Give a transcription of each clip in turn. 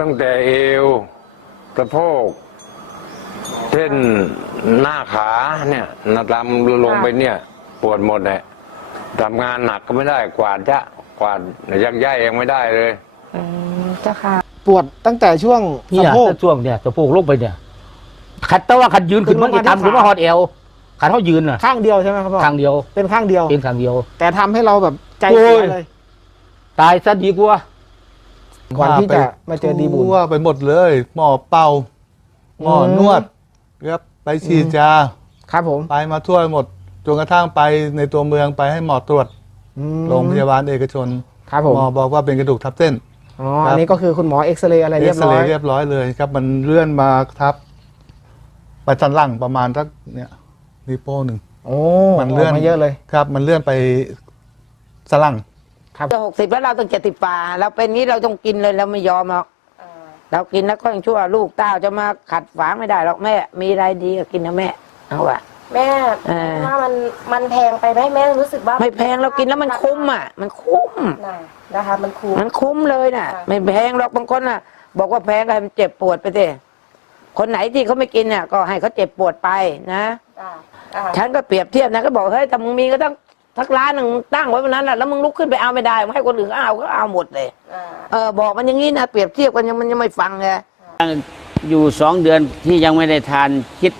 ตั้งแต่เอวสะโพกเส้นหน้าขาเนี่ยนาดำลงไปเนี่ย ปวดหมดเลยทำงานหนักก็ไม่ได้กวาดจะกวาดยักย้ายเองไม่ได้เลยอืมเจ้าค่ะปวดตั้งแต่ช่วงเนี่สะยโพก ถ้าช่วงเนี่ยสะโพกลงไปเนี่ยขัดแต่ว่าขัดยืนขึ้นมันขึ้อีนมาทำขึ้นมาที่ขาฮอดเอวขัดเขายืนน่ะข้างเดียวใช่ไหมครับพ่อข้างเดียวเป็นข้างเดียว เป็นข้างเดียว แต่ทำให้เราแบบใจโอ้เสียยเลย ตายซะดีกว่า ก่อนที่จะมาเจอดีบุญ ทั่วไปหมดเลย หมอเป่า หมออืมนวดครับไปฉีดยาครับผมไปมาทั่วหมดจนกระทั่งไปในตัวเมืองไปให้หมอตรวจอืมโรงพยาบาลเอกชนครับผมหมอบอกว่าเป็นกระดูกทับเส้น อ๋อครับอันนี้ก็คือคุณหมอเอ็กซเรย์อะไรเอ็เรีกยบซร้เรอยย์เรียบร้อยเลยครับ มันเลื่อนมาทับ ไปสันหลังประมาณสักเนี่ยนิ้วโป้งหนึ่ง โอ้มันเลื่อน กมาเยอะเลย ครับ มันเลื่อนไปสันหลัง จะหกสิบแล้วเราต้องเจ็ดสิบป่าเราเป็นนี้เราต้องกินเลยเราไม่ยอมหรอกเรากินแล้วก็ยังชั่วลูกเต้าจะมาขัดฝางไม่ได้หรอกแม่ มีอะไรดีก็กินนะแม่เอาอะแม่เออว่ามันมันแพงไปไหมแม่รู้สึกว่า ไม่แพงเรากินแล้วมันคุ้มอะ มันคุ้มน่ะนะคะ มันคุ้มมันคุ้มเลยน่ะค่ะไม่แพงหรอกบางคนน่ะ บอกว่าแพงก็ให้มันเจ็บปวดไปสิคนไหนที่เขาไม่กินน่ะก็ให้เขาเจ็บปวดไปนะอ่าอ่าฉันก็เปรียบเทียบนะก็บอกเฮ้ยแต่มึงมีก็ต้อง ทักร้านหนึ่งมึงตั้งไว้วันนั้นน่ะแล้วมึงลุกขึ้นไปเอาไม่ได้มึงให้คนอื่นก็เอาก็เอาหมดเลยอ่าเออบอกมันอย่างนี้นะเปรียบเทียบกันยังมันยังไม่ฟังไงอยู่สองเดือนที่ยังไม่ได้ทานคิด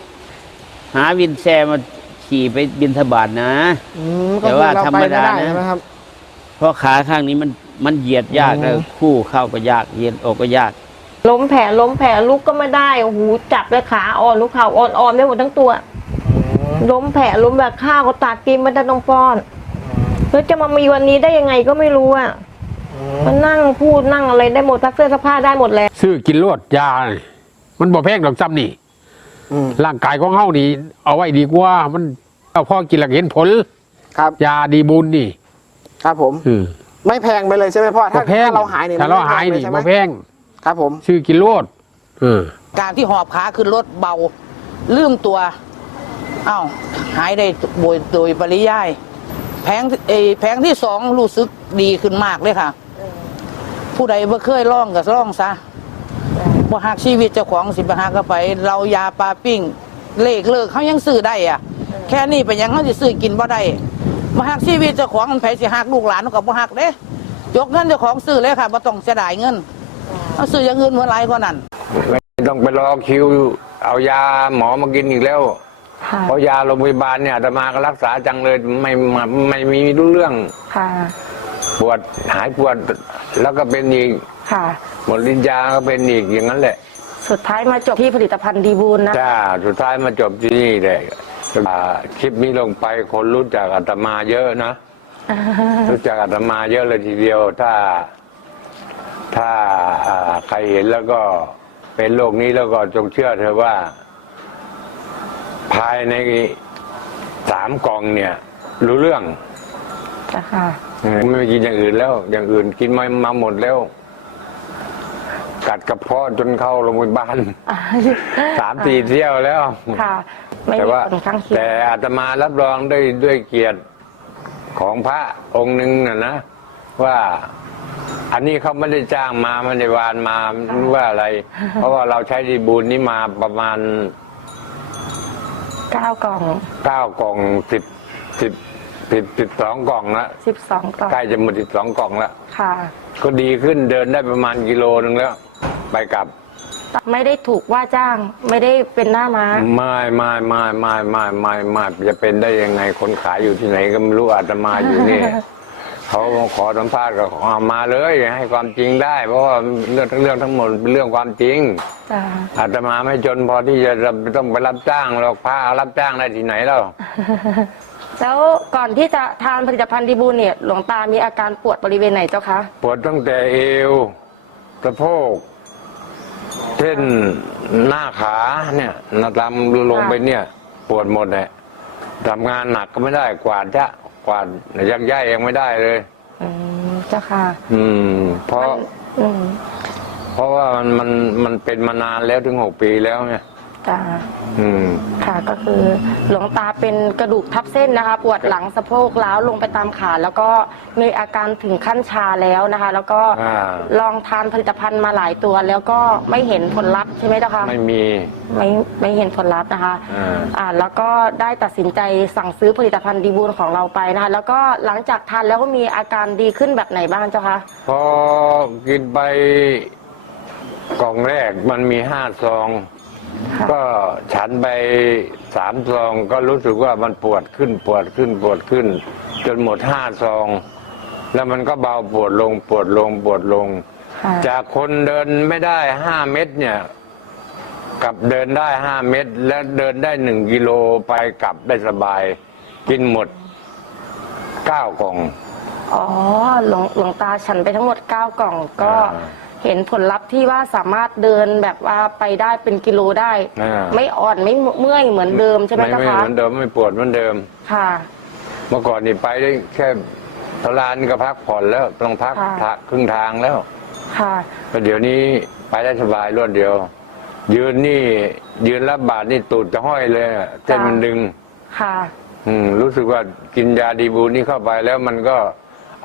หาวินแซมาขี่ไปบินทบาทนะอืมก็แต่คือว่าเราธรรไปมไม่ดาได้นะใช่ไหมครับ เพราะขาข้างนี้มันมันเหยียดยากอืมแล้วคู่เข้าก็ยากเหยียดออกก็ยาก ล้มแผลล้มแผลลุกก็ไม่ได้โอ้โหจับเลยขาอ่อนลูกเข่าอ่อนอ่อนได้หมดทั้งตัว ล้มแผลล้มแบบข้าวก็ตัดกินไม่ได้ต้องป้อน แล้วจะมามีวันนี้ได้ยังไงก็ไม่รู้อะมันนั่งพูดนั่งอะไรได้หมดซักเสื้อซักผ้าได้หมดแล้วซื้อกินรวดยานี่มันบ่แพงดอกซ้ำนี่อืมร่างกายของเฮานี่ เอาไว้ดีกว่า มันเอาพอกินแล้วเห็นผล ครับ ยาดีบุญนี่ ครับผมเออไม่แพงไปเลยใช่ไหมพ่อบ่ถ้าแพงถ้าเราหายเนี่ยถ้าเราไม่แพหายงเลยนี่ใช่ไหมบ่แพง ครับผม ซื้อกินรวดเออการที่หอบขาขึ้นรถเบา ลืมตัว อ้าวหายได้โดยโดยปริยาย แผงเอแผงที่สองรู้สึกดีขึ้นมากเลยค่ะ ผู้ใดบ่เคยล่องก็ล่องซะบ่หักชีวิตเจ้าของสิบหักก็ไป เรายาปลาปิ้ง เลขเลิกเขายังซื้อได้อะ แค่นี้เป็นหยังเขาสิซื้อกินบ่ได้บ่หักชีวิตเจ้าของมันไผสิหักลูกหลานก็บ่หักเด้ยกเงินเจ้าของซื้อเลยค่ะบ่ต้องเสียดายเงินเอาซื้ออย่างอื่นเมื่อไรกว่านั้นไม่ต้องไปรอคิว เอายาหมอมากินอีกแล้ว ค่ะเพราะยาโรงพยาบาลเนี่ยอาตมาก็รักษาจังเลยไม่ไม่ไม่มีรู้เรื่องค่ะปวดหายปวดแล้วก็เป็นอีกค่ะ หมดลินยาก็เป็นอีกอย่างนั้นแหละสุดท้ายมาจบที่ผลิตภัณฑ์ดีบูลนะจ้าสุดท้ายมาจบที่นี่เลยอ่าคลิปนี้ลงไปคนรู้จักอาตมาเยอะนะรู้จักอาตมาเยอะเลยทีเดียว ถ้า ถ้าอ่าใครเห็นแล้วก็เป็นโรคนี้แล้วก็จงเชื่อเธอะว่า ภายในสามกล่องเนี่ย รู้เรื่องค่ะเออไม่กินอย่างอื่นแล้ว อย่างอื่นกินมามาหมดแล้ว กัดกระเพาะจนเข้าโรงพยาบาลสามสี่เที่ยวแล้วค่ะไม่แต่มีว่าผลข้างเคียงแต่อาตมารับรองด้วยด้วยเกียรติของพระองค์หนึ่งน่ะนะว่าอันนี้เขาไม่ได้จ้างมาไม่ได้วานมาว่าอะไร เพราะว่าเราใช้ดีบูลนี้มาประมาณ เก้ากล่องเก้ากล่องสิบสิบสิบสิบสองกล่องละสิบสองกล่องใกล้จะหมดสิบสองกล่องละค่ะ ก็ดีขึ้นเดินได้ประมาณกิโลนึงแล้ว ไปกลับ ไม่ได้ถูกว่าจ้าง ไม่ได้เป็นหน้าม้าไม่ไม่ไม่ไม่ไม่ไม่ไม่จะเป็นได้ยังไงคนขายอยู่ที่ไหนก็ไม่รู้อาตมาอยู่นี่ เขาขอสัมภาษณ์ก็ขอมาเลย ให้ความจริงได้ เพราะว่าเรื่องทั้งเรื่องทั้งหมดเป็นเรื่องความจริงจ้าอาตมาไม่จนพอที่จะต้องไปรับจ้างหรอกพระรับจ้างได้ที่ไหนแล้วแล้วก่อนที่จะทานผลิตภัณฑ์ดีบูลเนี่ยหลวงตามีอาการปวดบริเวณไหนเจ้าคะปวดตั้งแต่เอวสะโพกเส้นหน้าขาเนี่ยนาดำลงไปเนี่ย ปวดหมดเลยทำงานหนักก็ไม่ได้กวาดจะ กวาดยักย้ายเองไม่ได้เลย อืมเจ้าค่ะ อืม เพราะ อืม เพราะว่ามันมันมันเป็นมานานแล้วถึงหกปีแล้วเนี่ย จ้าอืม ค่ะก็คือหลวงตาเป็นกระดูกทับเส้นนะคะ ปวดหลังสะโพกล้าวลงไปตามขา แล้วก็มีอาการถึงขั้นชาแล้วนะคะ แล้วก็อ่า ลองทานผลิตภัณฑ์มาหลายตัว แล้วก็ไม่เห็นผลลัพธ์ใช่ไหมเจ้าคะไม่มี ไม่ไม่เห็นผลลัพธ์นะคะ อ่า อ่าแล้วก็ได้ตัดสินใจสั่งซื้อผลิตภัณฑ์ดีบูลของเราไปนะคะ แล้วก็หลังจากทานแล้วก็มีอาการดีขึ้นแบบไหนบ้างเจ้าคะพอกินไปกล่องแรกมันมีห้าซอง ก็ฉันไปสามซองก็รู้สึกว่ามันปวดขึ้นปวดขึ้นปวดขึ้น จนหมดห้าซอง แล้วมันก็เบาปวดลงปวดลงปวดลงค่ะจากคนเดินไม่ได้ห้าเมตรเนี่ยกลับเดินได้ห้าเมตร และเดินได้หนึ่งกิโลไปกลับได้สบาย กินหมดเก้ากล่อง อ๋อหลวงหลวงตาฉันไปทั้งหมด9กล่องก็อ่า เห็นผลลัพธ์ที่ว่าสามารถเดินแบบว่าไปได้เป็นกิโลได้ อ่า ไม่อ่อนไม่เมื่อยเหมือนเดิมใช่ไหมไม่เจ้าไม่คะเหมือนเดิมไม่ปวดเหมือนเดิม ค่ะ เมื่อก่อนนี่ไปได้แค่ทลานก็พักผ่อนแล้วต้องพักค่ะทะครึ่งทางแล้วค่ะ แต่เดี๋ยวนี้ไปได้สบายรวดเดียว ยืนนี่ยืนรับบาทนี่ตูดจะห้อยเลยอะเส้นมันดึง ค่ะ อืมรู้สึกว่ากินยาดีบูนี่เข้าไปแล้วมันก็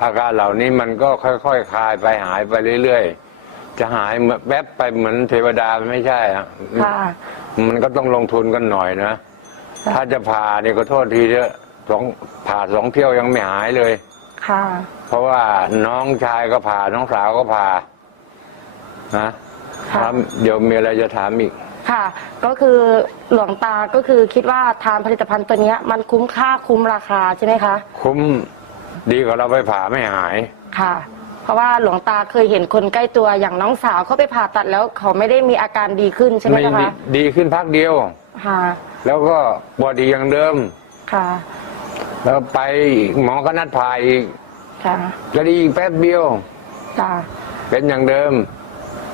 อาการเหล่านี้มันก็ค่อยๆคคลายไปหายไปเรื่อยๆ จะหายเหมือนแวบไปเหมือนเทวดามันไม่ใช่อะค่ะ มันก็ต้องลงทุนกันหน่อยนะ ถ้าจะผ่าเนี่ยก็โทษทีเถอะสองผ่าสองเที่ยวยังไม่หายเลย ค่ะ เพราะว่าน้องชายก็ผ่าน้องสาวก็ผ่านะค่ะ ครับเดี๋ยวมีอะไรจะถามอีก ค่ะ ก็คือหลวงตาก็คือคิดว่าทานผลิตภัณฑ์ตัวเนี้ย มันคุ้มค่าคุ้มราคาใช่ไหมคะ คุ้มดีกว่าเราไปผ่าไม่หาย ค่ะเพ ราะว่าหลวงตาเคยเห็นคนใกล้ตัวอย่างน้องสาวเขาไปผ่าตัดแล้วเขาไม่ได้มีอาการดีขึ้นใช่ไหมไม่เจ้าดีคะดีขึ้นพักเดียว ค่ะ แล้วก็ปวดอีกอย่างเดิม ค่ะ แล้วไปอีกหมอก็นัดผ่าอีกค่ะจะดีอีกแป๊บเดียวค่ะเป็นอย่างเดิม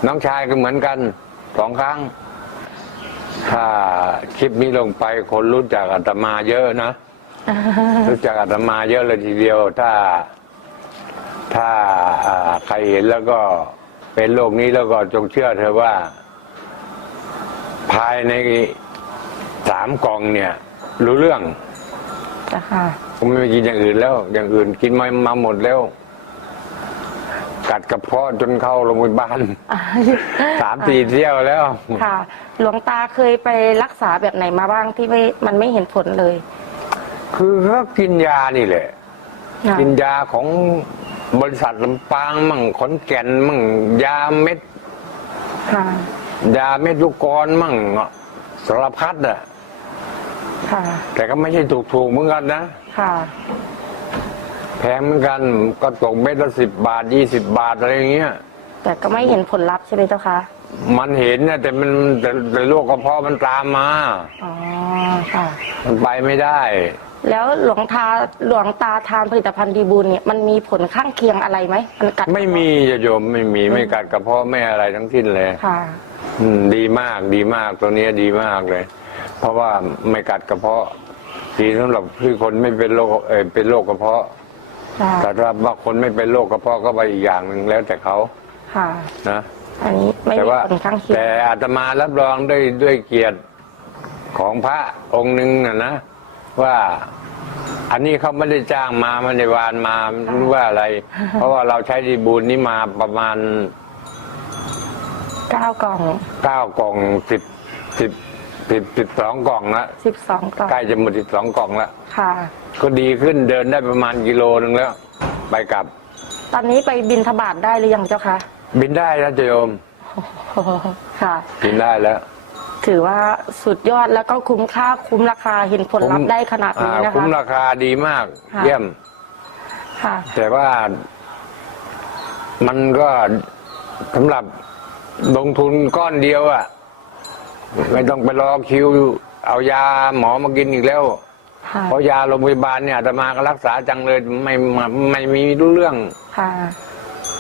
น้องชายก็เหมือนกันสองครั้ง ถ้าคลิปนี้ลงไปคนรู้จักอาตมาเยอะนะ รู้จักอาตมาเยอะเลยทีเดียว ถ้า ถ้าอ่าใครเห็นแล้วก็เป็นโรคนี้แล้วก็จงเชื่อเธอะว่า ภายในสามกล่องเนี่ย รู้เรื่องจ้ะค่ะผมไม่กินอย่างอื่นแล้ว อย่างอื่นกินมามาหมดแล้ว กัดกระเพาะจนเข้าโรงพยาบาลสามสี่เที่ยวแล้ว ค่ะ หลวงตาเคยไปรักษาแบบไหนมาบ้างที่ไม่มันไม่เห็นผลเลย คือก็กินยานี่แหละค่ะกินยาของ บริษัทลำปางมั่งขอนแก่นมั่งยาเม็ด ค่ะ ยาเม็ดลูกกรมั่งสารพัดอะค่ะ แต่ก็ไม่ใช่ถูกๆเหมือนกันนะ ค่ะ แพงเหมือนกันก็ตกเม็ดละสิบบาทยี่สิบบาทอะไรอย่างเงี้ย แต่ก็ไม่เห็นผลลัพธ์ใช่ไหมเจ้าคะมันเห็นนะแต่มันแต่แต่โรคกระเพาะมันตามมา อ๋อ ค่ะ มันไปไม่ได้ แล้วหลวงตาหลวงตาทานผลิตภัณฑ์ดีบุญเนี่ยมันมีผลข้างเคียงอะไรไหมมันกัดไม่มีจะโยมไม่มีไม่กัดกระเพาะไม่อะไรทั้งสิ้นเลยค่ะอืมดีมากดีมากตัวเนี้ยดีมากเลย เพราะว่าไม่กัดกระเพาะ ดีสำหรับที่คนไม่เป็นโรคเออเป็นโรคกระเพาะ ค่ะแต่ถ้าว่าคนไม่เป็นโรคกระเพาะก็ไปอีกอย่างหนึ่งแล้วแต่เขาค่ะนะ อันนี้ไม่แต่มีว่าผลข้างเคียงแต่อาตมารับรองด้วยด้วยเกียรติของพระองค์หนึ่งนะนะ ว่าอันนี้เขาไม่ได้จ้างมาไม่ได้วานมาไม่รู้ว่าอะไร เพราะว่าเราใช้ดีบูลนี้มาประมาณเก้ากล่องเก้ากล่องสิบสิบสิบสิบสองกล่องละสิบสองกล่องใกล้จะหมดสิบสองกล่องละค่ะ ก็ดีขึ้นเดินได้ประมาณกิโลนึงแล้ว ไปกลับ ตอนนี้ไปบินทบาทได้หรือยังเจ้าคะบินได้แล้วโยมค่ะ บินได้แล้ว ถือว่าสุดยอดแล้วก็คุ้มค่าคุ้มราคาเห็นผลลัพธ์ได้ขนาดนี้อ่านะคุ้คะมราคาดีมาก ค่ะ เยี่ยม ค่ะ แต่ว่ามันก็สำหรับลงทุนก้อนเดียวอะไม่ต้องไปรอคิว เอายาหมอมากินอีกแล้ว ค่ะเพราะยาโรงพยาบาลเนี่ยอาตมาก็รักษาจังเลยไม่ไม่ไม่มีรู้เรื่องค่ะ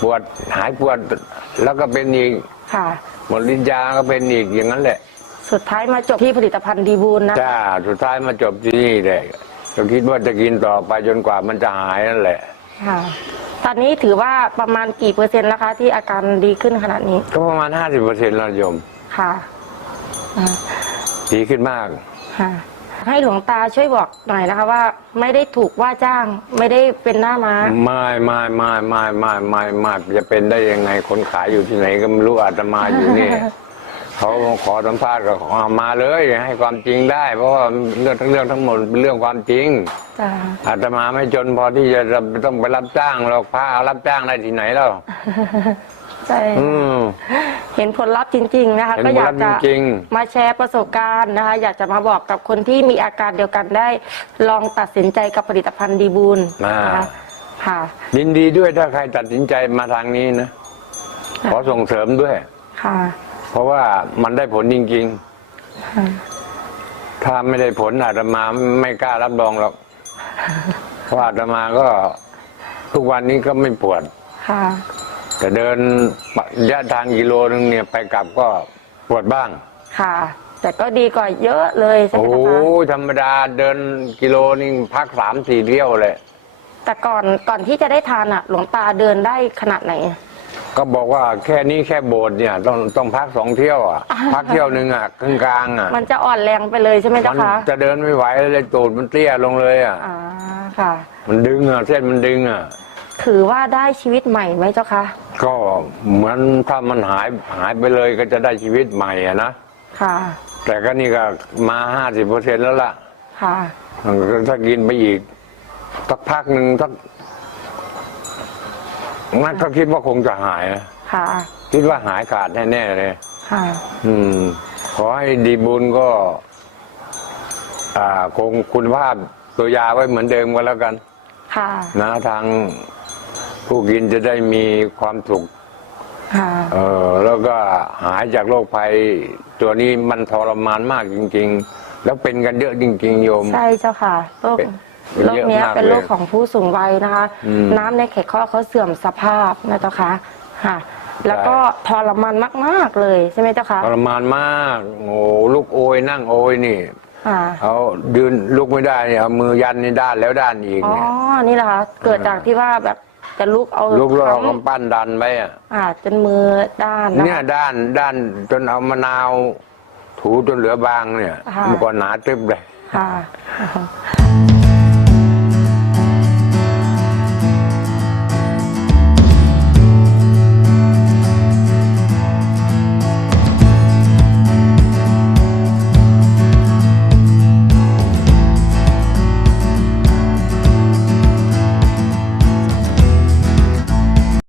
ปวดหายปวด แล้วก็เป็นอีกค่ะ หมดลิ้นยาก็เป็นอีกอย่างนั้นแหละ สุดท้ายมาจบที่ผลิตภัณฑ์ดีบูลนะ จ้าสุดท้ายมาจบที่นี่เลยก็คิดว่าจะกินต่อไปจนกว่ามันจะหายนั่นแหละ ค่ะ ตอนนี้ถือว่าประมาณกี่เปอร์เซ็นต์แล้วคะ ที่อาการดีขึ้นขนาดนี้ ก็ประมาณห้าสิบเปอร์เซ็นต์แล้วโยม ค่ะอ่าดีขึ้นมาก ค่ะ ให้หลวงตาช่วยบอกหน่อยนะคะว่า ไม่ได้ถูกว่าจ้าง ไม่ได้เป็นหน้าม้า ไม่ไม่ไม่ไม่ไม่ไม่ไม่จะเป็นได้ยังไงคนขายอยู่ที่ไหนก็ไม่รู้อาตมาอยู่นี่ เขาขอสัมภาษณ์ก็ขอมาเลย ให้ความจริงได้ เพราะว่าเรื่องทั้งเรื่องทั้งหมดเป็นเรื่องความจริงจ้าอาตมาไม่จนพอที่จะต้องไปรับจ้างหรอกพระเอารับจ้างได้ที่ไหนแล้วใช่อืม เห็นผลลัพธ์จริง ๆ นะคะเห็นก็อยากผลลัจะพธ์จริงมาแชร์ประสบการณ์นะคะ อยากจะมาบอกกับคนที่มีอาการเดียวกันได้ ลองตัดสินใจกับผลิตภัณฑ์ดีบูลอ่านะคะค่ะยินดีด้วยถ้าใครตัดสินใจมาทางนี้นะขอส่งเสริมด้วยค่ะ เพราะว่ามันได้ผลจริงค่ะๆถ้าไม่ได้ผลอาตมาไม่กล้ารับรองหรอก เพราะอาตมาก็ทุกวันนี้ก็ไม่ปวดค่ะแต่เดินระยะทางกิโลนึงเนี่ยไปกลับก็ปวดบ้าง ค่ะ แต่ก็ดีกว่าเยอะเลยใช่ไหมโอ้คะธรรมดาเดินกิโลนึงพักสามสี่เที่ยวเลย แต่ก่อนก่อนที่จะได้ทานอะ หลวงตาเดินได้ขนาดไหน ก็บอกว่าแค่นี้แค่โบสถ์เนี่ยต้องต้องพักสองเที่ยวอะ พักเที่ยวหนึ่งอะกลางกลางๆอะมันจะอ่อนแรงไปเลยใช่ไหมมัเจ้าคะจะเดินไม่ไหวเลยตูดมันเตี้ยลงเลยอะอ่าค่ะ มันดึงอะเส้นมันดึงอะถือว่าได้ชีวิตใหม่ไหมเจ้าคะก็เหมือนถ้ามันหายหายไปเลยก็จะได้ชีวิตใหม่อะนะค่ะแต่ก็นี่ก็มาห้าสิบเปอร์เซ็นแล้วล่ะค่ะ ถ้ากินไปอีกสักพักหนึ่งสัก มันก็คิดว่าคงจะหายนะค่ะ คิดว่าหายขาดแน่ๆเลย ค่ะ อืม ขอให้ดีบุญก็ อ่า คงคุณภาพตัวยาไว้เหมือนเดิมก็แล้วกัน ค่ะ นะทางผู้กินจะได้มีความสุขค่ะ เออแล้วก็หายจากโรคภัย ตัวนี้มันทรมานมากจริง ๆ แล้วเป็นกันเยอะจริง ๆ โยม ใช่เจ้าค่ะโรคเป็น โรคเนี้ยเยอะมากเป็นโรคเลยของผู้สูงวัยนะคะอืมน้ำในไขข้อเขาเสื่อมสภาพนะเจ้าค่ะค่ะ แล้วก็ทรมานมาก ๆ เลยใช่ไหมเจ้าคะทรมานมากโอ้ลูกโอยนั่งโอยนี่ค่ะเอายืนลุกไม่ได้เนี่ยเอามือยันนี่ด้านแล้วด้านอีกอ๋อเนี่ยนี่แหละคะเกิดจากที่ว่าแบบจะลุกเอาลุกแล้วเอาค้ำกำปั้นดันไปอะอ่าจนมือด้านนะเนี่ยคะด้านด้านจนเอามะนาว ถูจนเหลือบางเนี่ยค่ะมันก็หนาตึบเลยค่ะ